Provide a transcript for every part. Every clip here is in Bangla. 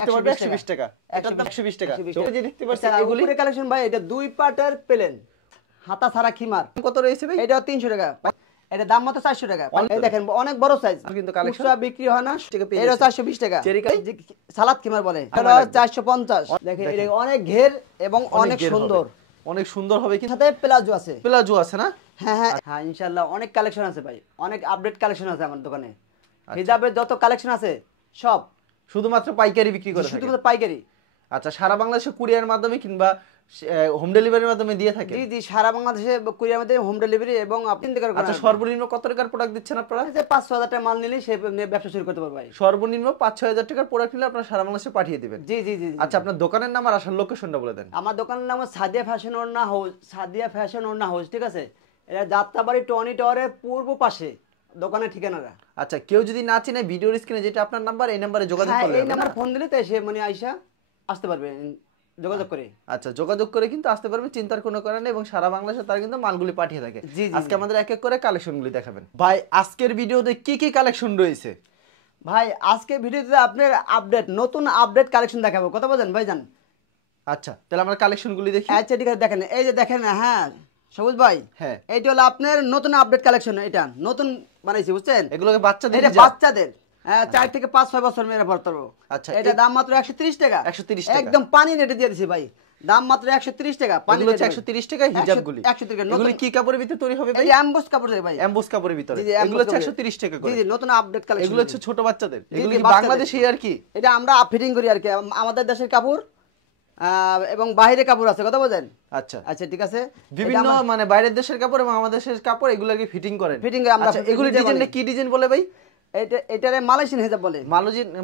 120 টাকা। এটার দাম 120 টাকা। তো যে দেখতে পাচ্ছেন এগুলি কালেকশন ভাই, এটা দুই পাটের প্লেন হাতা ছাড়া খিমার। কত রয়েছে ভাই? এটা 300 টাকা। এটা দাম মাত্র 400 টাকা। এই দেখেন অনেক বড় সাইজ, কিন্তু কালেকশন বিক্রি হয় না। এটা 420 টাকা। সালাদ খিমার বলে। এটা 450। দেখেন এটা অনেক ঘের এবং অনেক সুন্দর, অনেক সুন্দর হবে। কি সাথে প্লাজো আছে? প্লাজো আছে না? হ্যাঁ হ্যাঁ হ্যাঁ, ইনশাআল্লাহ অনেক কালেকশন আছে ভাই, অনেক আপডেট কালেকশন আছে আমার দোকানে। হিজাবের যত কালেকশন আছে সব শুধুমাত্র পাইকারি বিক্রি করে থাকেন? শুধুমাত্র পাইকারি। আচ্ছা, সারা বাংলাদেশে কুরিয়ার মাধ্যমে কিংবা হোম ডেলিভারির মাধ্যমে দিয়ে থাকে? জি জি, সারা বাংলাদেশে কুরিয়ার মাধ্যমে হোম ডেলিভারি এবং আপনি থেকে করেন। আচ্ছা, সর্বনিম্ন কত টাকার প্রোডাক্ট দিচ্ছেন আপনারা? যে 5-6 হাজার টাকা মাল নিলে সে ব্যবসা শুরু করতে পারবে ভাই। সর্বনিম্ন 5-6 হাজার টাকার প্রোডাক্ট নিলে আপনারা সারা বাংলাদেশে পাঠিয়ে দিবেন? জি জি জি। আচ্ছা, আপনার দোকানের নাম আর আসার লোকেশনটা বলে দেন। আমার দোকানের নাম সাদিয়া ফ্যাশন ওড়না হাউস। সাদিয়া ফ্যাশন ওড়না হাউস, ঠিক আছে? এটা যাত্রাবাড়ি টনি টাওয়ারের পূর্ব পাশে দোকানের ঠিকানাটা। আচ্ছা, কেউ যদি না চিনে ভিডিওর স্ক্রিনে যেটা আপনার নাম্বার, এই নাম্বারে যোগাযোগ করলে এই নাম্বার ফোন দিলে তাই সে মানে আইসা আসতে পারবে যোগাযোগ করে। আচ্ছা, যোগাযোগ করে কিন্তু আসতে পারবে, চিন্তার কোনো কারণ নেই। এবং সারা বাংলাদেশে তারা কিন্তু মালগুলি পাঠিয়ে থাকে। আজকে আমাদের এক এক করে কালেকশনগুলি দেখাবেন। ভাই, আজকের ভিডিওতে কি কি কালেকশন রয়েছে? ভাই আজকের ভিডিওতে আপনার আপডেট, নতুন আপডেট কালেকশন দেখাবো। কথা বলেন ভাইজান? আচ্ছা, তাহলে আমরা কালেকশনগুলি দেখি। আচ্ছা ঠিক আছে, দেখেন এই যে দেখেন। হ্যাঁ সবুজ ভাই, হ্যাঁ এইটা হলো আপনার নতুন আপডেট কালেকশন। এটা নতুন বানাইছি, বুঝছেন? এগুলোকে বাচ্চাদের? এটা বাচ্চাদের 4 থেকে 5-6 বছর মেয়েরা পড়তে পারবো। আচ্ছা, এটা দাম মাত্র 130 টাকা। 130 টাকা একদম পানি রেটে দিয়ে দিছি ভাই। দাম মাত্র 130 টাকা। পানি হচ্ছে 130 টাকা। হিজাবগুলি 130 টাকা। এগুলি কি কাপড়ের ভিতরে তৈরি হবে ভাই? এটা এমবোস কাপড় ভাই। এমবোস কাপড়ের ভিতরে এগুলো হচ্ছে 130 টাকা করে। জি জি, নতুন আপডেট কালেকশন। এগুলো হচ্ছে ছোট বাচ্চাদের? এগুলো কি বাংলাদেশী আর কি? এটা আমরা ফিটিং করি আর কি, আমাদের দেশের কাপড় এবং বাইরে কাপড় আছে। কথা বলেন? আচ্ছা আচ্ছা ঠিক আছে। বিভিন্ন মানে বাইরের দেশের কাপড় এবং আমাদের দেশের কাপড় এগুলোকে ফিটিং করেন? ফিটিং করে আমরা। এগুলো ডিজাইনটা কি ডিজাইন বলে ভাই? এটারে মালয়েশিয়ান হিজাব বলে।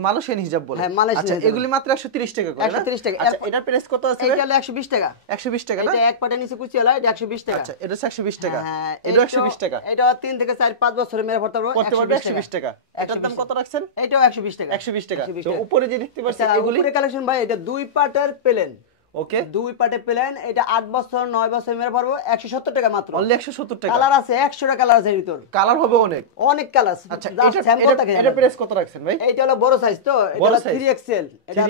মালয়েশিয়ান হিজাব বলে? হ্যাঁ, মালয়েশিয়ান। আচ্ছা, এগুলি মাত্র 130 টাকা করে? 130 টাকা। আচ্ছা, এটার প্রাইস কত আছে? এটা হলো 120 টাকা। 120 টাকা না? এটা এক পাটে নিচে কুচি হলো, এটা 120 টাকা। আচ্ছা, এটা 120 টাকা। হ্যাঁ, এটা 120 টাকা। এটা 3 থেকে 4-5 বছরের মেয়ে পড়তে পারবে। 120 টাকা। এটার দাম কত রাখছেন? এটাও 120 টাকা। 120 টাকা। তো উপরে যে দেখতে পাচ্ছেন এগুলি কালেকশন ভাই, এটা দুই পাটের প্লেন। ওকে, দুই পাটে প্লেন। এটা 8 বছর 9 বছর মেরে পারবো 170 টাকা মাত্র। অনলি 170 টাকা। কালার আছে 100টা কালার আছে এর ভিতর। কালার হবে অনেক অনেক কালার। আচ্ছা, এটা প্রাইস কত রাখছেন ভাই? এইটা হলো বড় সাইজ, তো এটা হলো 3XL। এটা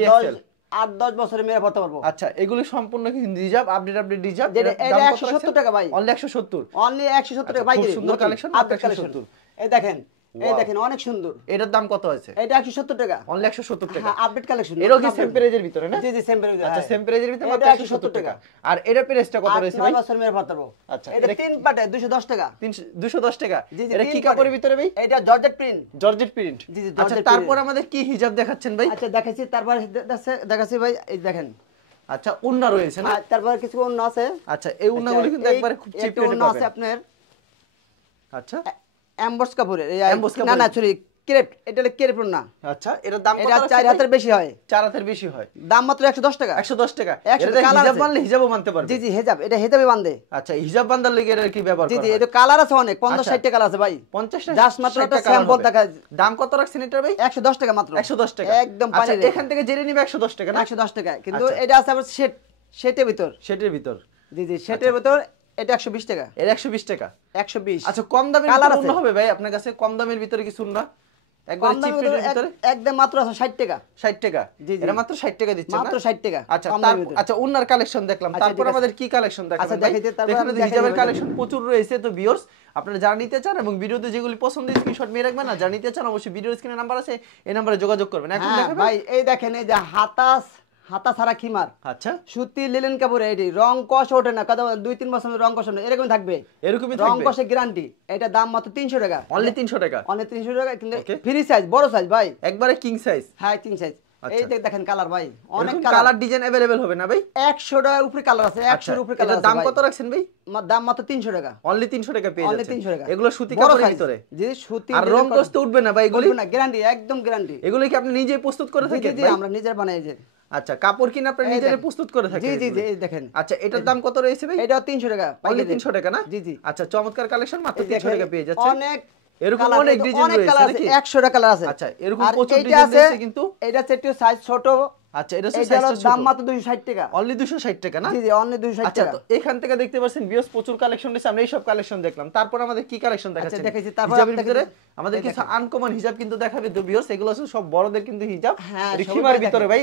8-10 বছরের মেরে পড়তে পারবো। আচ্ছা, এগুলি সম্পূর্ণ কি হিজাব আপডেট হিজাব? এটা 170 টাকা ভাই। অনলি 170? অনলি 170 টাকা ভাই। খুব সুন্দর কালেকশন, আপডেট কালেকশন। এই দেখেন, এই দেখেন অনেক সুন্দর। এটার দাম কত আছে? এটা 170 টাকা। অনলি 170 টাকা। হ্যাঁ, আপডেট কালেকশন। এরও কি সেম প্রাইজের ভিতরে না? জি জি, সেম প্রাইজের। আচ্ছা, সেম প্রাইজের ভিতরে মাত্র 170 টাকা। আর এটার প্রাইসটা কত রয়েছে ভাই? 9 বছর মেরে পড়তে পারবো। আচ্ছা, এটা 3 পাটে 210 টাকা। 210 টাকা। জি জি, এটা কি কাপড়ের ভিতরে ভাই? এটা জর্জেট প্রিন্ট। Georgette print. জি জি, আচ্ছা, তারপর আমাদের কি হিজাব দেখাচ্ছেন ভাই? আচ্ছা দেখাচ্ছি, তারপর দেখাচ্ছি ভাই। এই দেখেন। আচ্ছা, ওন্না রয়েছে না? তারপর কিছু ওন্না আছে। আচ্ছা, এই ওন্নাগুলো কিন্তু একবারে খুব চিপ রেটে ওন্না আছে পাবেন আপনার। আচ্ছা, এমবোস কাপড়ের। না না, সরি, ক্রেপ। এটা হলো ক্রেপ ওন্না। আচ্ছা, এর দাম কত? এটা 4 হাতের বেশি হয়। 4 হাতের বেশি হয়। দাম মাত্র 110 টাকা। 110 টাকা। এটা হিজাব বানলে হিজাবও বানতে পারবে? জি জি, হিজাব। এটা হিজাবে বাঁধে। আচ্ছা, হিজাব বান্দার লাগি এর কি ব্যবহার করা? জি জি, এটা কালার আছে অনেক, 50-60 টা কালার আছে ভাই। 50 টা? জাস্ট মাত্র একটা স্যাম্পল দেখা। দাম কত রাখছেন এটা ভাই? 110 টাকা মাত্র। 110 টাকা একদম পানি। পানি। এখান থেকে জেনে নিবে 110 টাকা না? 110 টাকা। কিন্তু এটা আছে আবার সেটের ভিতর। সেটের ভিতর? জি জি, সেটের ভিতর। এটা 120 টাকা। এর 120 টাকা। 120। আচ্ছা, কম দামের কালার ভিতরে হবে ভাই আপনার কাছে? কম দামের ভিতরে কিছু না একবার চিপ রেটের ভিতরে? একদম মাত্র আছে 60 টাকা। 60 টাকা? জি জি, এটা মাত্র 60 টাকা দিচ্ছেন না? মাত্র 60 টাকা। আচ্ছা, আচ্ছা, ওনার কালেকশন দেখলাম। তারপর আমাদের কি কালেকশন দেখাবেন? আচ্ছা দেখাইতে, তারপর এখানে হিজাবের কালেকশন প্রচুর রয়েছে। তো ভিউয়ার্স, আপনারা যারা নিতে চান এবং ভিডিওতে যেগুলি পছন্দ স্ক্রিনশট নিয়ে রাখবেন। না যারা নিতে চান অবশ্যই ভিডিওর স্ক্রিনে নাম্বার আছে, এই নম্বরে যোগাযোগ করবেন। এখন দেখাবেন ভাই, এই দেখেন, এই যে হাতা ছাড়া খিমার। আচ্ছা, সুতি লিলেন কাপড়। এটি রং কষ ওঠে না, কথা 2-3 বছর রং কষ না, এরকম থাকবে। এরকমই রং থাকবে? কষে গ্যারান্টি। এটা দাম মাত্র 300 টাকা। অনলি 300 টাকা? অনলি 300 টাকা। কিন্তু ফ্রি সাইজ, বড় সাইজ ভাই, একবারে কিং সাইজ? হ্যাঁ, কিং সাইজ। এই দেখেন কালার ভাই, অনেক কালার ডিজাইন अवेलेबल হবে না ভাই? 100 টাকার উপরে কালার আছে। 100 এর উপরে কালার আছে। দাম কত রাখছেন ভাই? দাম মাত্র 300 টাকা। অনলি 300 টাকা পেয়ে যাচ্ছেন। অনলি 300 টাকা। এগুলো সুতি কাপড়ের ভিতরে? জি, সুতি। আর রং কষ্ট উঠবে না ভাই এগুলি? না, গ্যারান্টি, একদম গ্যারান্টি। এগুলো কি আপনি নিজেই প্রস্তুত করে থাকেন? জি জি, আমরা নিজের বানাই। যে আচ্ছা, কাপড় কিনা আপনি নিজেই প্রস্তুত করে থাকেন? জি জি জি, এই দেখেন। আচ্ছা, এটার দাম কত রয়েছে ভাই? এটা 300 টাকা। অনলি 300 টাকা না? জি জি। আচ্ছা, চমৎকার কালেকশন, মাত্র 300 টাকা পেয়ে যাচ্ছেন। অনেক এরকম অনেক ডিজাইন রয়েছে নাকি? 100 টাকা কালার আছে। আচ্ছা, এরকম প্রচুর ডিজাইন রয়েছে কিন্তু। এটা হচ্ছে একটু সাইজ ছোট আচ্ছা এটা হচ্ছে এটা হলো সাইজটা দাম ছোট মাত্র 260 টাকা। অনলি 260 টাকা না? জি জি অনলি 260 আচ্ছা টাকা। তো এখান থেকে দেখতে পাচ্ছেন ভিউয়ার্স প্রচুর কালেকশন রয়েছে, আমরা এই সব কালেকশন দেখলাম, তারপর আমাদের কি কালেকশন দেখাচ্ছেন? দেখাইছি, তারপর হিজাবের আপনাকে ভিতরে আমাদের এই কিছু দেখেন। আনকমন হিজাব কিন্তু দেখাবে তো ভিউয়ার্স, এগুলো হচ্ছে সব বড়দের কিন্তু হিজাব। হ্যাঁ, এটা সবাই খিমার দেখেন। ভিতরে ভাই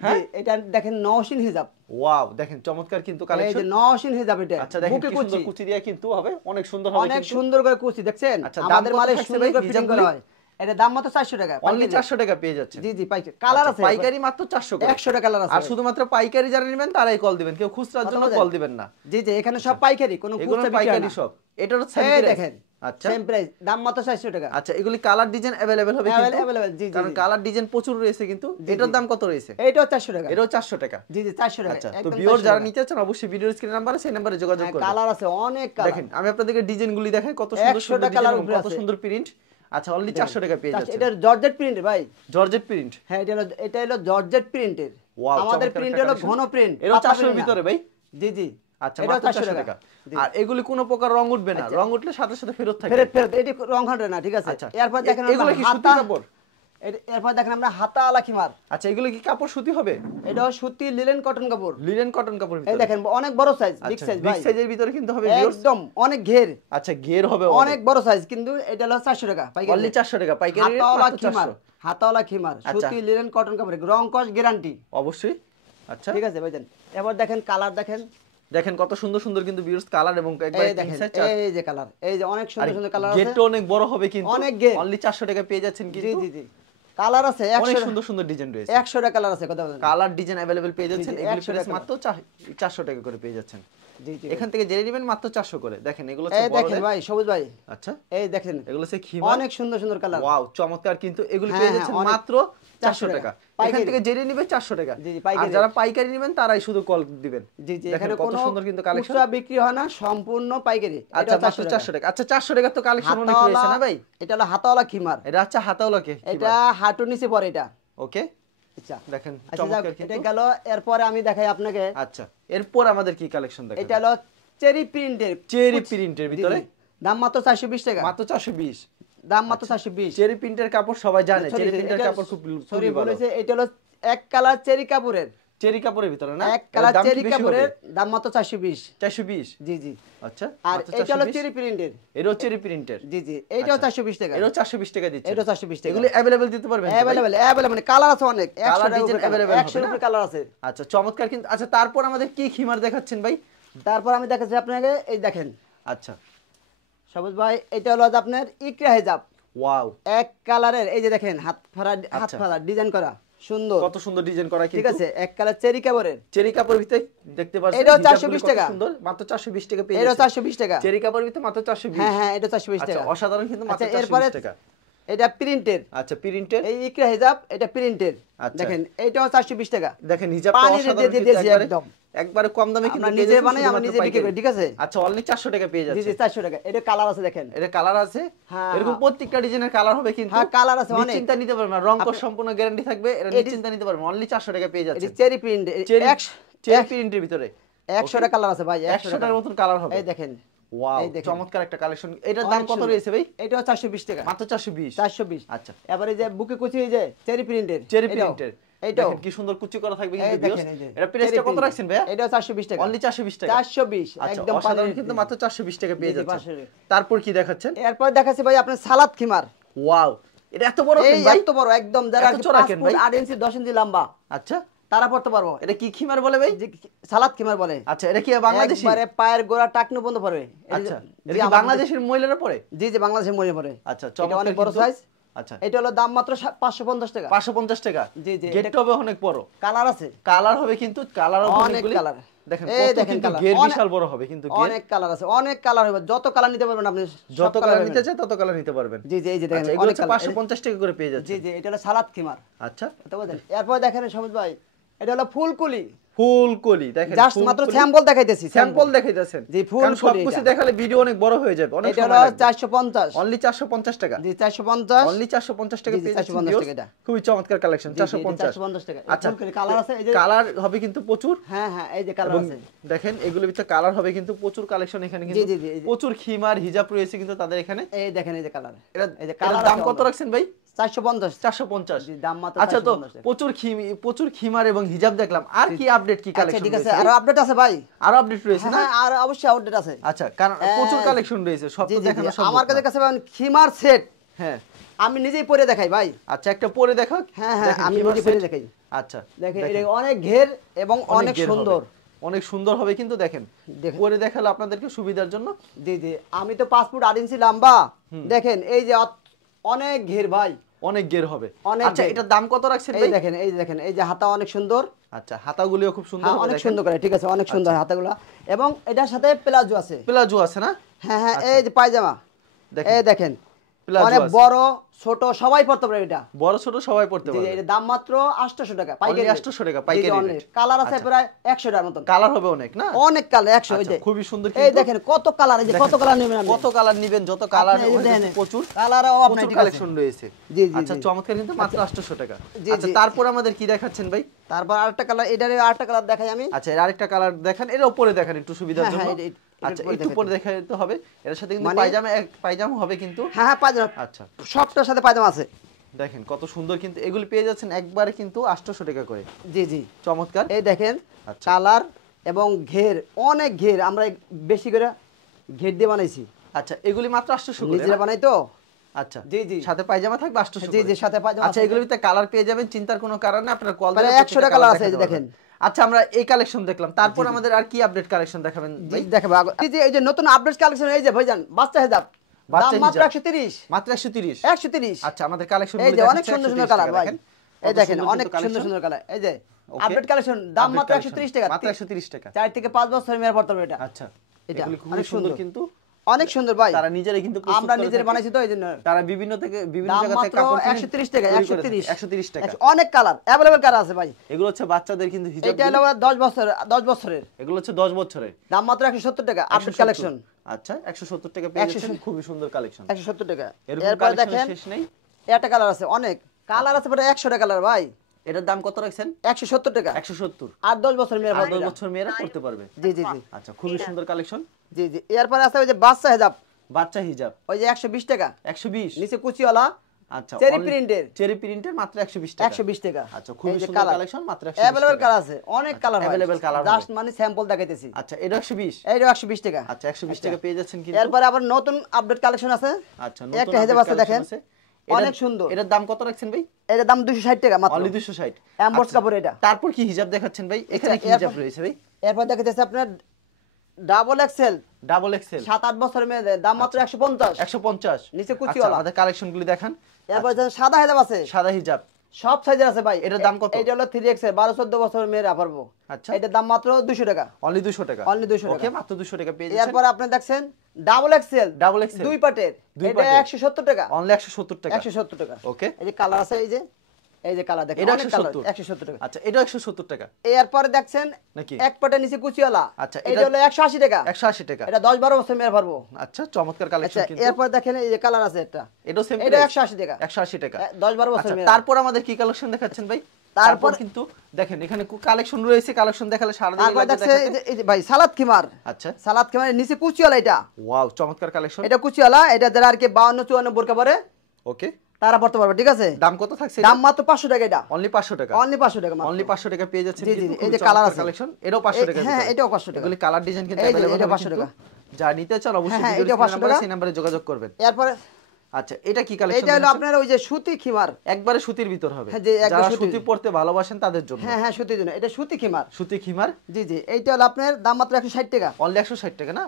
হ্যাঁ জি, এটা দেখেন নওশিন হিজাব। ওয়াও দেখেন চমৎকার কিন্তু এই যে কালেকশন। নওশিন হিজাব এটা। আচ্ছা দেখেন বুকে কি সুন্দর কুচি। কুচি দিয়া কিন্তু হবে, অনেক সুন্দর হবে অনেক কিন্তু। সুন্দর করে কুচি দেখছেন? আচ্ছা, দাম আমাদের কত মালে থাকছে সুন্দর ভাই করে ফিটিং করা হিজাবগুলি? হয়। এটা দাম মাত্র 400 টাকা। অনলি পাইকারি। 400 টাকা পেয়ে যাচ্ছেন। জি জি পাইকারি। কালার আচ্ছা, আছে। পাইকারি মাত্র 400 করে। 100 টাকা কালার আছে। আর শুধুমাত্র পাইকারি যারা নেবেন তারাই কল দিবেন, কেউ খুচরার জন্য কথা কল বলেন? দিবেন না। জি জি এখানে সব পাইকারি, কোনো এগুলো খুচরা বিক্রি হয় পাইকারি না। সব। এটার এই সেম দেখেন। আচ্ছা সেম প্রাইস, দাম মাত্র 400 টাকা। আচ্ছা এগুলি কালার ডিজাইন अवेलेबल হবে কিন্তু Available, জি, জি, কারণ জি। কালার ডিজাইন প্রচুর রয়েছে কিন্তু। এটার দাম কত রয়েছে? এইটাও 400 টাকা। এটাও 400 টাকা। জি জি 400 টাকা। আচ্ছা তো একদম ভিউয়ার 400 যারা টাকা। নিতে চান অবশ্যই ভিডিওর স্ক্রিন নাম্বারে সেই নম্বরে যোগাযোগ হ্যাঁ, করবেন। কালার আছে অনেক কালার। দেখেন আমি আপনাদেরকে ডিজাইনগুলি দেখাই, কত সুন্দর 100 সুন্দর টা ডিজাইন কালার এবং উপরে কত আছে। সুন্দর প্রিন্ট। আচ্ছা অনলি 400 টাকা পেয়ে যাচ্ছেন। এটা জর্জেট প্রিন্ট ভাই। Georgette print. হ্যাঁ এটা হলো জর্জেট প্রিন্টের। ওয়াও আমাদের চমৎকার প্রিন্ট একটা হলো collection। ঘন প্রিন্ট। এটাও 400 এর ভিতরে ভাই। জি জি আচ্ছা এটাও মাত্র 400 400 টাকা। টাকা। আর এগুলি কোনো প্রকার রং উঠবে না, রং উঠলে সাথে সাথে ফেরত থাকবে। ফেরত ফেরত এটি রং হান্ডে না, ঠিক আছে। আচ্ছা এরপর দেখেন এগুলো আমরা কি সুতি হাতা কাপড়? এরপর দেখেন আমরা হাতা আলা খিমার। আচ্ছা এগুলো কি কাপড় সুতি হবে? এটাও সুতি লিলেন কটন কাপড়। লিনেন কটন কাপড় এই ভিতরে। দেখেন অনেক বড় সাইজ, বিগ আচ্ছা সাইজ বিগ ভাই। সাইজের ভিতরে কিন্তু হবে ভিউয়ার্স। একদম অনেক ঘের। আচ্ছা গের হবে অনেক বড় সাইজ, কিন্তু এটা হলো 400 টাকা পাইকারি। অনলি 400 টাকা পাইকারি রেট হাতাওয়ালা মাত্র খিমার, 400। হাতাওয়ালা খিমার, আচ্ছা। সুতি লিলেন কটন কাপড়, রং কস গ্যারান্টি। অবশ্যই। আচ্ছা ঠিক আছে ভাইজান। এবার দেখেন কালার দেখেন। দেখেন কত সুন্দর সুন্দর কিন্তু ভিউয়ার্স কালার এবং একবার এই দেখেন এই যে কালার, এই যে অনেক সুন্দর সুন্দর কালার আছে। গেটটা অনেক বড় হবে কিন্তু। অনেক গেট। অনলি 400 টাকা পেয়ে যাচ্ছেন জি কিন্তু। জি জি কালার আছে অনেক 100 সুন্দর সুন্দর ডিজাইন রয়েছে। 100 টা কালার আছে, কথা বলেন। কালার ডিজাইন अवेलेबल পেয়ে যাচ্ছেন, জি, জি, এগুলো 100 প্রাইস টাকা। মাত্র 400 টাকা করে পেয়ে যাচ্ছেন। জি জি এখান থেকে জেনে নেবেন মাত্র 400 করে। দেখেন এগুলো এই হচ্ছে দেখেন বড়দের। ভাই সবুজ ভাই, আচ্ছা এই দেখেন এগুলো হচ্ছে খিমার। অনেক সুন্দর সুন্দর কালার। ওয়াও চমৎকার কিন্তু এগুলো হ্যাঁ, পেয়ে হ্যাঁ, যাচ্ছেন অনেক। মাত্র 400 টাকা। এখান পাইকারি। থেকে জেনে নেবে 400 টাকা। জি, জি, আর পাইকারি। যারা পাইকারি নেবেন তারাই শুধু কল দিবেন। জি জি দেখেন এখানে কত কোনো সুন্দর কিন্তু কালেকশন। খুচরা বিক্রি হয় না, সম্পূর্ণ পাইকারি। আচ্ছা এটা মাত্র 400 টাকা। আচ্ছা 400 টাকা তো কালেকশন অনেক রয়েছে না ভাই? এটা হলো হাতাওয়ালা খিমার। এটা আচ্ছা হাতাওলাকে এটা হাঁটুর নিচে পড়ে এটা। ওকে আচ্ছা দেখেন আচ্ছা চমৎকার যাক, কিন্তু। এটা গেল। এরপরে আমি দেখাই আপনাকে। আচ্ছা এরপর আমাদের কি কালেকশন দেখাবেন? এটা হলো চেরি প্রিন্টের। চেরি প্রিন্টের ভিতরে দাম মাত্র 420 টাকা। মাত্র 420। দাম মাত্র 420। চেরি প্রিন্টের কাপড় সবাই জানে, চেরি প্রিন্টের কাপড় খুব সরি ভালো। বলেছে, এটা হলো এক কালার চেরি কাপড়ের। চেরি কাপড়ের ভিতরে না? এক কালার এর দাম কি চেরি বেশি কাপড়ের হবে? দাম মাত্র 420। 420। জি জি আচ্ছা আর মাত্র এটা হলো 420। চেরি প্রিন্টের। এরও চেরি প্রিন্টের। জি জি এইটাও আচ্ছা। 420 টাকা। এরও 420 টাকা দিচ্ছে। এটাও 420 টাকা। এগুলি अवेलेबल দিতে পারবেন তো ভাই? अवेलेबल মানে কালার আছে অনেক। 100 কালার টাকার ডিজাইন উপরে available হবে 100 এর না? উপরে কালার আছে। আচ্ছা চমৎকার কিন্তু। আচ্ছা তারপর আমাদের কি খিমার দেখাচ্ছেন ভাই? তারপর আমি দেখাচ্ছি আপনাকে, এই দেখেন আচ্ছা সবুজ ভাই, এটা হলো যে আপনার ইকরা হিজাব। ওয়াও এক কালারের, এই যে দেখেন হাত আচ্ছা। ফাড়া ডিজাইন করা সুন্দর। কত সুন্দর ডিজাইন করা কিন্তু। ঠিক আছে এক কালার চেরি কাপড়ের। চেরি কাপড়ের ভিতরে দেখতে পাচ্ছেন এটাও হিজাবগুলি 420 কত টাকা। সুন্দর। মাত্র 420 টাকা পেয়ে এটাও যাচ্ছেন। 420 টাকা। চেরি কাপড়ের ভিতরে মাত্র 420। হ্যাঁ হ্যাঁ এটা 420 আচ্ছা টাকা। অসাধারণ কিন্তু মাত্র আচ্ছা এরপরে 420 টাকা। এটা প্রিন্টের। আচ্ছা প্রিন্টের। এই ইকরা হিজাব এটা প্রিন্টের। আচ্ছা। দেখেন এইটাও 420 টাকা। দেখেন হিজাবটা পানি দিয়ে অসাধারণ দিয়ে কিন্তু দিয়েছি একবারে একদম। একবারে কম দামে কিন্তু আমরা পেয়ে নিজে যাচ্ছেন বানাই, আমরা শুধুমাত্র নিজে বিক্রি করি, পাইকারি। ঠিক আছে। আচ্ছা অনলি 400 টাকা পেয়ে জি যাচ্ছে। জি 400 টাকা। এটা কালার আছে দেখেন। এটা কালার আছে। হ্যাঁ, এরকম হ্যাঁ। প্রত্যেকটা ডিজাইনের কালার হবে কিন্তু। হ্যাঁ, কালার আছে অনেক। নিশ্চিন্তা নিতে পারবেন, রং কোড সম্পূর্ণ গ্যারান্টি থাকবে। এটা নিশ্চিন্তা নিতে পারবেন। অনলি 400 টাকা পেয়ে এটা যাচ্ছে। Cherry print. চেরি চেরি প্রিন্টের ভিতরে 100 টা কালার আছে ভাই, 100 টাকার মতন কালার হবে। এই দেখেন। ওয়াও এই দেখেন। চমৎকার একটা কালেকশন। এটার দাম অনেক কত সুন্দর। রয়েছে ভাই? এটাও 420 টাকা। মাত্র 420। 420। আচ্ছা এবারে যে বুকে কুচি, এই যে চেরি প্রিন্টের। চেরি প্রিন্টের। এইটাও দেখেন কি সুন্দর কুচি করা থাকবে এই কিন্তু দেখেন, ভিউয়ার্স। এই যে এটা প্রাইসটা চেরি কত প্রিন্ট। রাখছেন ভাইয়া? এটাও 420 টাকা। অনলি 420 টাকা। 420 আচ্ছা একদম অসাধারণ পানির কিন্তু রেট। মাত্র 420 টাকা পেয়ে জি, জি, যাচ্ছে। 500 তারপর কি দেখাচ্ছেন? এরপর দেখাচ্ছি ভাই আপনার সালাদ খিমার। ওয়াও এটা এত বড় এই কেন ভাই? এত বড় একদম, যারা এত চড়া কেন ভাই? 8 ইঞ্চি 10 ইঞ্চি লম্বা আচ্ছা তারা পড়তে পারবো। এটা কি খিমার বলে ভাই? যে সালাদ খিমার বলে। আচ্ছা এটা কি বাংলাদেশী? একবারে পায়ের গোড়া টাকনু বন্ধ পড়বে। আচ্ছা এটা কি বাংলাদেশের মহিলারা পরে? জি জি বাংলাদেশের মনে পড়ে। আচ্ছা এটা চমৎকার অনেক বড় কিন্তু। সাইজ। আচ্ছা এটা হলো দাম মাত্র 550 টাকা। 550 টাকা। জি, জি, গেট এটা- হবে অনেক বড়। কালার আছে কালার হবে কিন্তু কালার হবে অনেক অনেকগুলি। কালার। দেখেন এই কত দেখেন কিন্তু কালার। গের অনেক- বিশাল বড় হবে কিন্তু গের। অনেক কালার আছে, অনেক কালার হবে। যত কালার নিতে পারবেন আপনি, যত কালার নিতে চাই তত কালার নিতে পারবেন। জি জি এই যে দেখেন আচ্ছা এগুলো অনেক হচ্ছে কালার। 550 টাকা করে পেয়ে যাচ্ছে। জি জি এটা হলো সালাদ খিমার। আচ্ছা তো বুঝলেন। এরপর দেখেন সবুজ ভাই, এটা হলো ফুলকলি। ফুলকলি দেখেন জাস্ট মাত্র স্যাম্পল দেখাইতেছি। স্যাম্পল দেখাইতেছেন। জি, ফুলকলি কারণ সবকিছু এটা। দেখালে ভিডিও অনেক বড় হয়ে যাবে, অনেক এটা সময় হলো লাগবে। 450। অনলি 450 টাকা। জি 450। অনলি 450 টাকা জি, জি, পেয়ে যাচ্ছেন 450 viewers। টাকা এটা। খুবই চমৎকার কালেকশন। জি, জি, এটা 450 450 টাকা। আচ্ছা ফুলকলি কালার আছে, এই যে কালার হবে কিন্তু প্রচুর। হ্যাঁ হ্যাঁ এই যে কালার এবং আছে। দেখেন এগুলোর ভিতরে কালার হবে কিন্তু প্রচুর কালেকশন এখানে কিন্তু। জি, জি, এই যে- প্রচুর খিমার হিজাব রয়েছে কিন্তু তাদের এখানে। এই দেখেন এই যে কালার। এটা এই যে কালার কালার দাম কত রাখছেন ভাই? 450 450 জি দাম মাত্র আচ্ছা তো 450 টাকা। প্রচুর খিমার এবং হিজাব দেখলাম, আর কি আপডেট কি আচ্ছা কালেকশন ঠিক আছে, রয়েছে? আরো আপডেট আছে ভাই। আরো আপডেট রয়েছে না? হ্যাঁ আর অবশ্যই আপডেট আছে। আচ্ছা, কারণ প্রচুর কালেকশন রয়েছে, সব জি তো জি দেখানো জি, সম্ভব আমার না। কাছে পাবেন খিমার সেট, হ্যাঁ আমি নিজেই পরে দেখাই ভাই। আচ্ছা, একটা পরে দেখাও। হ্যাঁ হ্যাঁ দেখেন আমি খিমার নিজে পরে set। দেখাই। আচ্ছা দেখেন দেখেন, এটা অনেক ঘের এবং অনেক ঘের হবে। সুন্দর। অনেক সুন্দর হবে কিন্তু দেখেন, দেখেন। পরে দেখালে আপনাদেরকে সুবিধার জন্য। জি জি, আমি তো 5 ফুট 8 ইঞ্চি লম্বা, দেখেন এই যে অনেক ঘের ভাই, অনেক গের হবে। অনেক আচ্ছা, ঘের। এটার দাম কত রাখছেন এই ভাই? দেখেন এই যে দেখেন এই যে হাতা অনেক সুন্দর। আচ্ছা, হাতাগুলিও খুব সুন্দর হ্যাঁ হবে অনেক দেখেন। সুন্দর করে, ঠিক আছে অনেক সুন্দর হাতাগুলো, এবং এটার সাথে প্লাজো আছে। প্লাজো আছে না? হ্যাঁ হ্যাঁ আচ্ছা। এই যে পায়জামা, দেখেন। এই দেখেন প্লাজো অনেক আছে। বড় ছোট সবাই পড়তে পারে এটা। বড় ছোট সবাই পড়তে জি, পারবে। এর দাম মাত্র 800 টাকা Only পাইকারি। 800 টাকা পাইকারি rate। কালার আছে আচ্ছা। প্রায় 100 টার মতন। কালার হবে অনেক না? অনেক কালার 100। এই আচ্ছা, যে খুবই সুন্দর এই কিন্তু। দেখেন কত কালার, এই যে কত কালার নেবেন আপনি? কত কালার নিবেন, যত কালার আপনি এই যে দেখেন, প্রচুর কালারও আপনার প্রচুর ঠিক আছে। কালেকশন রয়েছে। জি, জি, আচ্ছা জি। চমৎকার কিন্তু, মাত্র 800 টাকা। জি, আচ্ছা জি। তারপর আমাদের কি দেখাচ্ছেন ভাই? তারপর আরেকটা কালার, এটারে আরেকটা কালার দেখাই আমি। আচ্ছা, এর আরেকটা কালার দেখান, এর উপরে দেখান একটু সুবিধার হ্যাঁ, জন্য। হ্যাঁ, এটা আচ্ছা, উপরে একটু পরে দেখাচ্ছি। দেখাতে হবে। এর সাথে কিন্তু মানে- পায়জামা হবে কিন্তু। হ্যাঁ হ্যাঁ পায়জামা, আচ্ছা সবটার সাথে পায়জামা আছে। দেখেন কত সুন্দর কিন্তু, এগুলি পেয়ে যাচ্ছেন একবারে কিন্তু 800 টাকা করে। জি জি, চমৎকার। এই দেখেন আচ্ছা। কালার এবং ঘের, অনেক ঘের, আমরা বেশি করে ঘের দিয়ে বানাইছি, আচ্ছা, এগুলি মাত্র 800 করে নিজেরা না? বানাই তো। আচ্ছা জি, জি। সাথে পায়জামা থাকবে 800 জি, করে। জি, সাথে পায়জামা আচ্ছা, আছে। এগুলোর ভিতরে কালার পেয়ে যাবেন, চিন্তার কোনো কারণ নেই, আপনার কল প্রায় দিলে 100 টা কালার আছে, এই যে দেখেন। আচ্ছা, আমরা এই কালেকশন দেখলাম, তারপর আমাদের আর কি আপডেট কালেকশন দেখাবেন জি ভাই? দেখাবো এই যে এই যে নতুন আপডেট কালেকশন, এই যে ভাইজান বাচ্চা হেজাব, বাচ্চা দাম মাত্র হিজাব। 130। মাত্র 130। 130। আচ্ছা, আমাদের কালেকশন এই যে অনেক সুন্দর সুন্দর কালার ভাই, এই দেখেন অনেক সুন্দর সুন্দর কালার, এই যে আপডেট কালেকশন, দাম মাত্র 130 টাকা। মাত্র 130 টাকা। 4 থেকে 5 বছর মেয়াদ পড়তে হবে এটা। আচ্ছা, এটা এগুলি খুব অনেক সুন্দর সুন্দর কিন্তু। অনেক সুন্দর ভাই, তারা নিজেরাই কিন্তু প্রস্তুত আমরা করে নিজের থাকে। বানাইছি তো এই জন্য। তারা বিভিন্ন দাম জায়গা থেকে মাত্র কাপড় কিনে 130 টাকা, তৈরি করে থাকে। 130 130 টাকা। অনেক কালার अवेलेबल কালার আছে ভাই। এগুলো হচ্ছে বাচ্চাদের কিন্তু হিজাব। এটা হলো 10 বছরের, এগুলো হচ্ছে 10 বছরের। দাম মাত্র 170 টাকা আপডেট 170 কালেকশন। আচ্ছা, 170 টাকা পেয়ে যাচ্ছেন, 170 খুবই সুন্দর কালেকশন। 170 টাকা। এরকম এরপর কালেকশন দেখেন শেষ নেই। একটা কালার আছে, অনেক কালার আছে, প্রায় 100 টাকা কালার ভাই। এটার দাম কত রাখছেন? 170 টাকা। 170। আর 10 বছর মেয়াদ আর পড়বে 10 এটা। বছর মেয়েরা পড়তে পারবে। জি জি জি আচ্ছা, খুবই সুন্দর কালেকশন। জি জি, এরপর আছে ওই যে বাচ্চা হেজাব, বাচ্চা হিজাব ওই যে 120 টাকা, 120। নিচে কুচিওয়ালা, আচ্ছা, চেরি প্রিন্টের, চেরি প্রিন্টের মাত্র 120 টাকা। 120 টাকা। আচ্ছা, খুবই এই যে সুন্দর কালার, কালেকশন, মাত্র 120 अवेलेबल টাকা। কালার আছে, অনেক কালার হয়, available কালার জাস্ট হবে। মানে স্যাম্পল দেখাইতেছি। আচ্ছা, এটা 120। এইটা 120 টাকা। আচ্ছা, 120 টাকা পেয়ে যাচ্ছেন কিন্তু। এরপর আবার নতুন আপডেট কালেকশন আছে। আচ্ছা, একটা হেজাব আছে দেখেন, অনেক সুন্দর। এটার দাম কত রাখছেন ভাই? এটার দাম 260 টাকা মাত্র, অনলি 260। এমবোস কাপড় এটা। তারপর কি হিজাব দেখাচ্ছেন ভাই? এখানে কি এরপর- হিজাব রয়েছে ভাই? এরপর দেখাইতেছে আপনার ডাবল এক্সেল, ডাবল এক্সেল 7-8 বছর মেয়াদের, দাম মাত্র 150। 150। নিচে আচ্ছা, কুচিওয়ালা। আমাদের কালেকশনগুলি দেখান। এরপর সাদা হেজাব আছে, সাদা হিজাব সব সাইজের আছে ভাই। এটার দাম কত? এটা হলো 3XL, 12-14 বছর মেয়েরা পারবো। আচ্ছা। এটার দাম মাত্র 200 টাকা। অনলি 200 টাকা। Only 200 টাকা। ওকে, মাত্র 200 টাকা পেয়ে যাচ্ছেন। এরপর আপনি দেখছেন ডাবল এক্সেল, ডাবল এক্সেল দুই পাটের, দুই এটা পাটের। 170 টাকা। অনলি 170 টাকা। 170 টাকা। ওকে। এই যে কালার আছে, এই যে কালার দেখেন, এটা অনেক কালার, 170 170 টাকা। আচ্ছা, এটা 170 টাকা এরপরে দেখছেন নাকি? এক পাটের নিচে কুচিওয়ালা, আচ্ছা, এটা হলো 180 টাকা। 180 টাকা। এটা 10-12 বছর মেয়েরা পারবো। আচ্ছা, চমৎকার আচ্ছা, কালেকশন কিন্তু। এরপর দেখেন এই যে কালার আছে একটা, এটাও সেম এটা 180 টাকা। 180 টাকা। 10-12 বছর আচ্ছা, মেয়েরা। তারপর আমাদের কি কালেকশন দেখাচ্ছেন ভাই? তারপর তারপর কিন্তু দেখেন এখানে কালেকশন রয়েছে, কালেকশন দেখালে সারা দিন তারপর লাগবে দেখছে দেখাতে। এই যে ভাই সালাদ খিমার, আচ্ছা, সালাদ খিমারের নিচে কুচিওয়ালা, এটা ওয়াও, চমৎকার কালেকশন। এটা কুচিওয়ালা, এটা যারা আর কি 52-54 বোরকা পরে ওকে, তারা পড়তে পারবে, ঠিক আছে? দাম কত থাকছে? দাম মাত্র 500 টাকা। এটা অনলি 500 টাকা। অনলি 500 টাকা মাত্র। অনলি 500 টাকা পেয়ে যাচ্ছেন জি, জি, কিন্তু। এই যে খুবই কালার চমৎকার আছে কালেকশন, এটাও 500 টাকা। হ্যাঁ, এটাও 500 টাকা। এগুলি কালার ডিজাইন কিন্তু এই যে, अवेलेबल এটা হবে 500 কিন্তু। টাকা। যা নিতে চান অবশ্যই হ্যাঁ, ভিডিওর এটাও 500 নাম্বারে টাকা। সেই নাম্বারে যোগাযোগ করবেন। এরপরে আচ্ছা, এটা কি কালেকশন? এটা হলো আপনার ওই যে সুতি খিমার, একবারে সুতির ভিতর হবে। হ্যাঁ, যে একবার যারা সুতি। সুতি পড়তে ভালোবাসেন তাদের জন্য। হ্যাঁ হ্যাঁ সুতির জন্য, এটা সুতি খিমার। সুতি খিমার জি জি, এইটা হলো আপনার দাম মাত্র 160 টাকা। অনলি 160 টাকা না?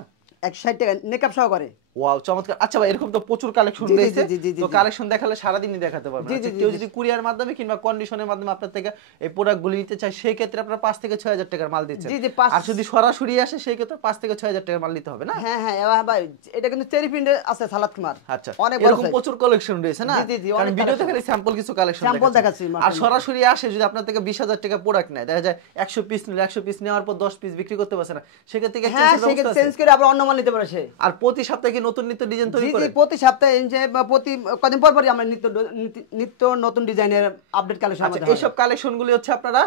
160 টাকা নেকআপ সহকারে। ওয়াও, চমৎকার। আচ্ছা ভাই, এরকম তো প্রচুর কালেকশন জি, জি, রয়েছে। জি, জি, জি, তো জি। কালেকশন দেখালে সারা দিনই দেখাতে পারবেন। জি, জি, আচ্ছা, জি, কেউ জি। যদি কুরিয়ার মাধ্যমে কিংবা কন্ডিশনের মাধ্যমে আপনার থেকে এই প্রোডাক্টগুলো নিতে চায়, সেই ক্ষেত্রে আপনার 5 থেকে 6000 টাকার মাল দিচ্ছেন। জি, জি, 5 আর যদি সরাসরি আসে সেই ক্ষেত্রে 5 থেকে 6000 টাকার মাল নিতে হবে না? হ্যাঁ হ্যাঁ এবার ভাই এটা কিন্তু চেরি প্রিন্টে আছে সালাদ খিমার। আচ্ছা, অনেক বড় এরকম size। প্রচুর কালেকশন রয়েছে না? জি, জি, জি, কারণ অনেক ভিডিওতে collection। খালি স্যাম্পল কিছু কালেকশন Sample দেখাচ্ছি আর মাত্র। সরাসরি আসে যদি আপনার থেকে 20000 টাকা প্রোডাক্ট নেয়, দেখা যায় 100 পিস নিলে 100 পিস নেওয়ার পর 10 পিস বিক্রি করতে পারছে না, সেক্ষেত্রে কি হ্যাঁ exchange এর সেকে ব্যবস্থা চেঞ্জ আছে? করে আবার অন্য মাল নিতে পারে সে। আর প্রতি সপ্তাহে কি নতুন নিত্য ডিজাইন জি তৈরি জি, করে? প্রতি সপ্তাহে যে বা প্রতি কদিন পর পরই আমরা নিত্য নতুন ডিজাইনের আপডেট কালেকশন আচ্ছা, আমাদের এইসব কালেকশনগুলি হচ্ছে আপনারা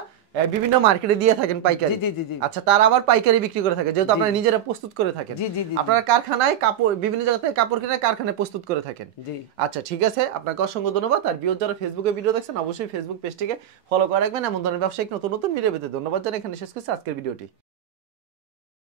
বিভিন্ন মার্কেটে দিয়ে থাকেন পাইকারি। জি, জি, জি, জি। আচ্ছা, তারা আবার পাইকারি বিক্রি করে থাকে, যেহেতু আপনারা নিজেরা প্রস্তুত করে থাকেন। জি, জি, জি, আপনারা কারখানায় কাপড়, বিভিন্ন জায়গা থেকে কাপড় কিনে কারখানায় প্রস্তুত করে থাকেন। জি। আচ্ছা, ঠিক আছে, আপনাকে অসংখ্য ধন্যবাদ। আর ভিউয়ার যারা ফেসবুকে ভিডিও দেখছেন, অবশ্যই ফেসবুক পেজটিকে ফলো করে রাখবেন। এমন ধরনের ব্যবসায়িক নতুন নতুন ভিডিও পেতে ধন্যবাদ জানাই। এখানে শেষ করছি আজকের ভিডিওটি।